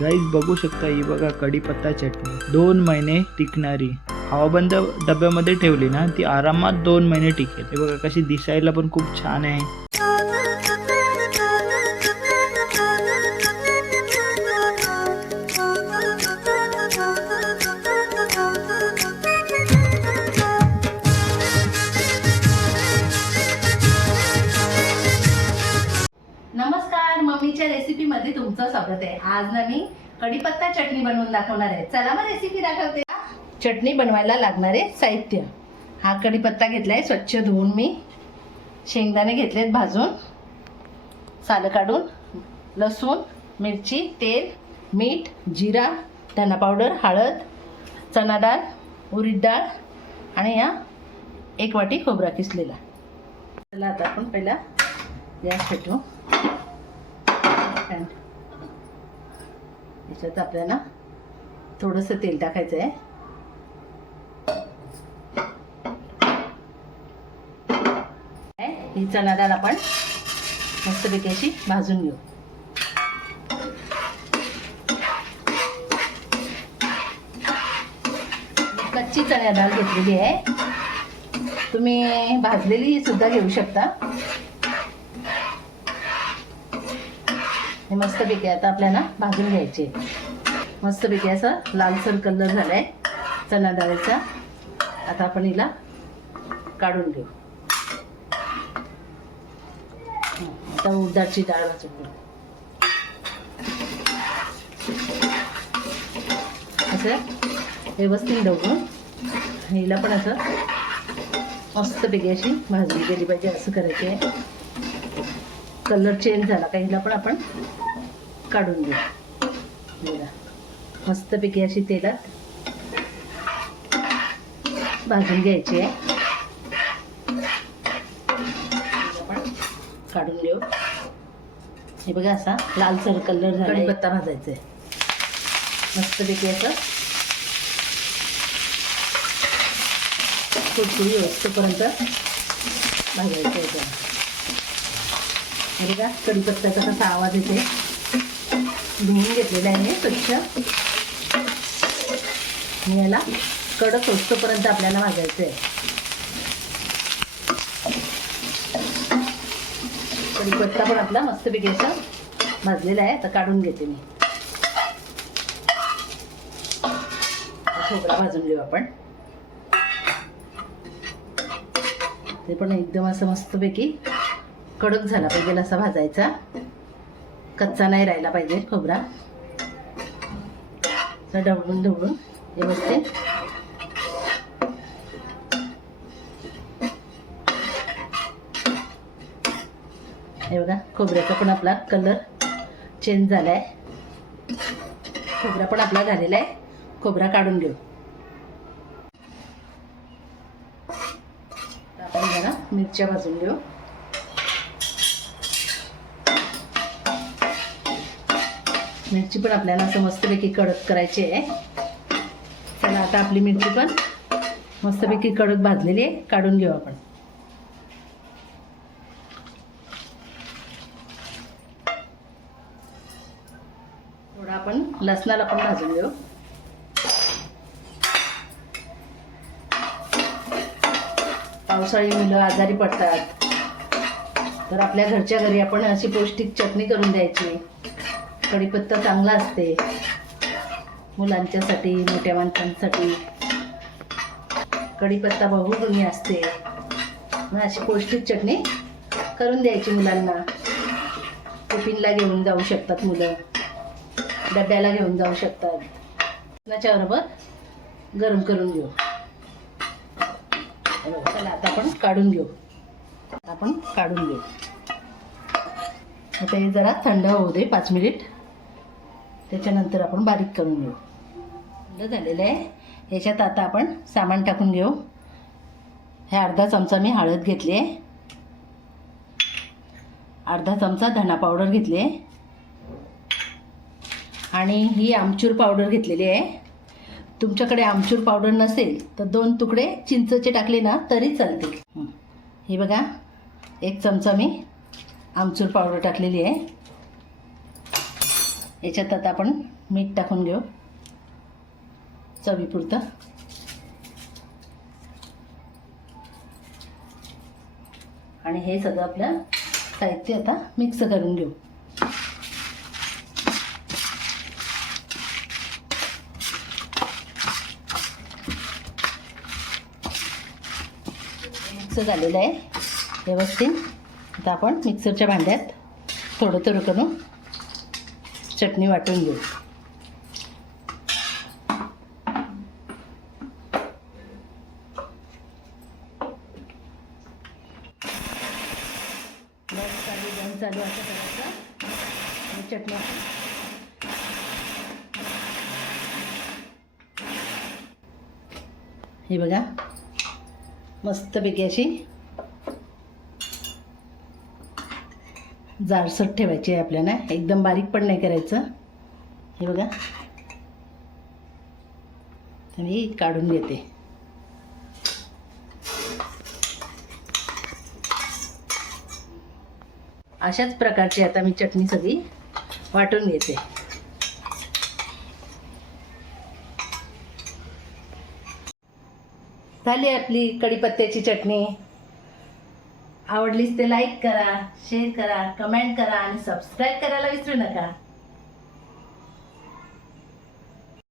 Guys बघू शकता ही बघा कढीपत्ता चटणी. दोन महिने टिकणारी. हवाबंद डब्यामध्ये ठेवली ना ती आरामात दोन महिने टिकेल. हे बघा कशी दिसायला पण खूप छान आहे. तुमचं स्वागत आहे. आज ना मी कढीपत्ता चटणी बनवून दाखवणार आहे. चला मग रेसिपी दाखवते चटणी बनवायला लागणारे साहित्य. हा कढीपत्ता घेतलाय स्वच्छ धुवून मी. शेंगदाणे घेतलेत भाजून. सालं काढून लसूण मिरची तेल मीठ जिरा धना पावडर हळद चना डाळ उडीद डाळ आणि या एक वाटी खोबरा किसलेला. चला आता आपण पहिला गॅस पेटवू. थँक्यू याच्यात आपल्याला थोडंसं तेल टाकायचं आहे ही चणा डाळ आपण मस्तपैकी अशी भाजून घेऊ. कच्ची चण्या डाळ घेतलेली आहे. तुम्ही भाजलेली सुद्धा घेऊ शकता. हे मस्तपैकी आता आपल्याला भाजून घ्यायचे. मस्तपैकी असा लालसर कलर झालाय. चना डाळीचा. आता आपण हिला काढून घेऊ. आता उडदाची डाळ भाजून घेऊ. असं व्यवस्थित डवून हिला पण असं मस्तपैकी अशी भाजली गेली पाहिजे असं करायची आहे. कलर चेंज झाला का हिला पण आपण काढून घेऊ. बघा. मस्तपैकी अशी तेलात भाजून घ्यायची आहे. काढून घेऊ. हे बघा असा लालसर कलर झाला. कढीपत्ता भाजायचा आहे. मस्तपैकी असं कुरकुरी होतपर्यंत भाजायचं आहे. अरे का कढीपत्त्याचा कसा आवाज येते धुवून घेतलेला आहे स्वच्छ. आणि याला कडक होतोपर्यंत आपल्याला भाजायचं आहे कढीपत्ता पण आपला मस्तपैकी असा भाजलेला आहे आता काढून घेते मी. खोबरा भाजून घेऊ आपण. ते पण एकदम असं मस्तपैकी कडक झाला पाहिजे असा भाजायचा. कच्चा नाही राहिला पाहिजे खोबरा. ढवळून ढवळून व्यवस्थित. हे बघा खोबऱ्याचा पण आपला कलर चेंज झाला आहे खोबरा पण आपला झालेला आहे. खोबरा काढून घेऊ. आपण जरा मिरच्या भाजून घेऊ. मिरची पण आपल्याला असं मस्तपैकी कडक करायची आहे. चला आता आपली मिरची पण मस्तपैकी कडक भाजलेली आहे. काढून घेऊ आपण. थोडं आपण लसणाला पण भाजून घेऊ. पावसाळी मुलं आजारी पडतात. तर आपल्या घरच्या घरी आपण अशी पौष्टिक चटणी करून द्यायची. कढीपत्ता चांगला असते. मुलांच्यासाठी मोठ्या माणसांसाठी. कढीपत्ता बहुगुणी असते. मग अशी पौष्टिक चटणी करून द्यायची मुलांना. टिफिनला घेऊन जाऊ शकतात मुलं. डब्याला घेऊन जाऊ शकतात. त्याच्याबरोबर गरम करून घेऊ. चला आता आपण काढून घेऊ. आपण काढून घेऊ. आता हे जरा थंड होऊ दे पाच मिनिट. त्याच्यानंतर आपण बारीक करून घेऊ. थंड झालेलं आहे. याच्यात आता आपण सामान टाकून घेऊ. हे अर्धा चमचा मी हळद घेतली आहे. अर्धा चमचा धना पावडर घेतली आहे. आणि ही आमचूर पावडर घेतलेली आहे. तुमच्याकडे आमचूर पावडर नसेल तर दोन तुकडे चिंचचे टाकले ना तरी चालतील. हे बघा एक चमचा मी आमचूर पावडर टाकलेली आहे. याच्यात आता आपण मीठ टाकून घेऊ. चवीपुरतं. आणि हे सगळं आपलं साहित्य आता मिक्स करून घेऊ. मिक्स झालेलं आहे. व्यवस्थित. आता आपण मिक्सरच्या भांड्यात थोडं थोडं करून चटणी वाटून घेऊ. चालू चालू असं करायचं चटणी हे बघा मस्तपैकी अशी जाडसर ठेवायची आहे आपल्याला. एकदम बारीक पण नाही करायचं. हे बघा. मी काढून घेते. अशाच प्रकारची आता मी चटणी सगळी वाटून घेते. झाली आपली कढीपत्त्याची चटणी. आवडलीच ते लाईक करा शेअर करा कमेंट करा आणि सबस्क्राईब करायला विसरू नका.